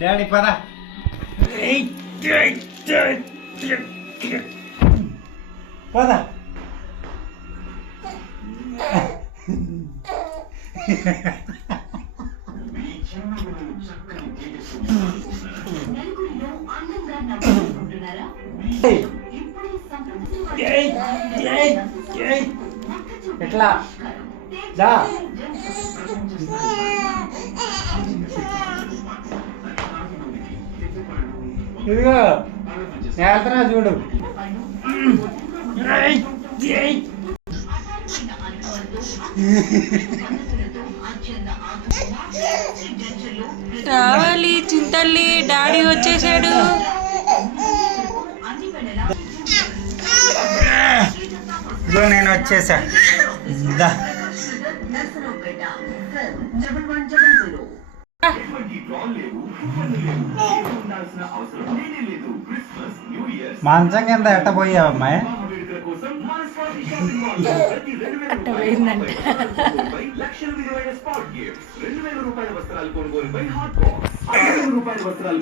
Daddy పరా. పదా ఎట్లా దా ఇదిగో వెళ్తున్నా చూడు. రావాలి చింతల్లి, డాడీ వచ్చేసాడు. ఇదిగో నేను వచ్చేసా. దా మంచం కింద ఎట్టబోయావు అమ్మాయి? అట్ట పోయిందంట. లక్షల విలువైన స్పాట్ గిఫ్ట్స్, 2000 రూపాయల వస్త్రాలు కొనుగోలుపై హాట్ బాక్స్, 5000 రూపాయల వస్త్రాలు